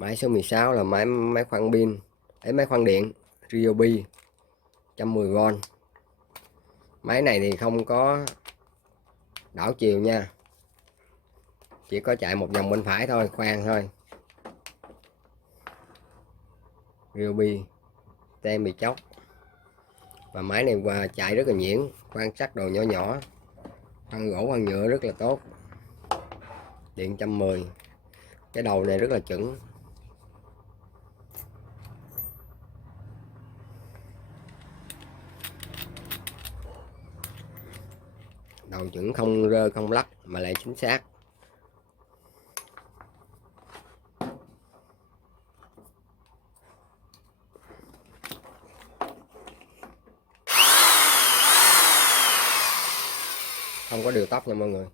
Máy số 16 là máy khoan pin, máy khoan điện Ryobi 110V. Máy này thì không có đảo chiều nha, chỉ có chạy một vòng bên phải thôi, khoan thôi. Ryobi tem bị chóc. Và máy này qua chạy rất là nhuyễn, khoan sắt đồ nhỏ nhỏ, khoan gỗ khoan nhựa rất là tốt. Điện 110. Cái đầu này rất là chuẩn. Đầu chuẩn, không rơ không lắc mà lại chính xác. Không có điều tốc nha mọi người,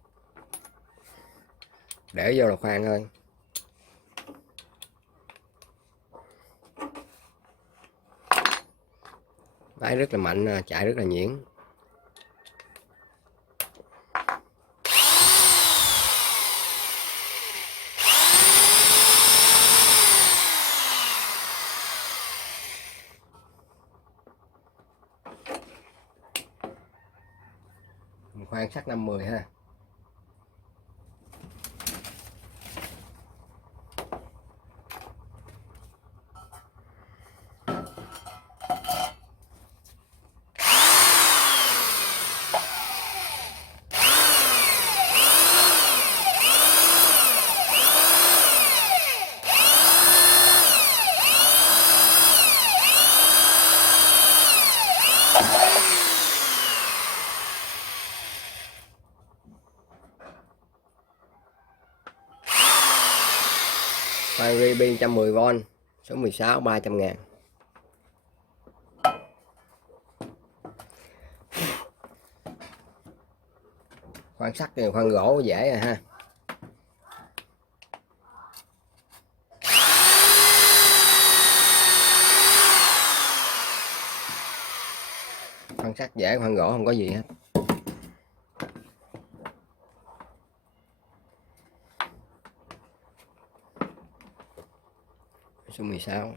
để vô là khoan thôi. Máy rất là mạnh, chạy rất là nhuyễn. Khoan sắt 50 ha. Khoan Ryobi 110V số 16 300.000. Khoan sắt thì khoan gỗ dễ rồi ha. Khoan sắt dễ, khoan gỗ không có gì hết. Số 16.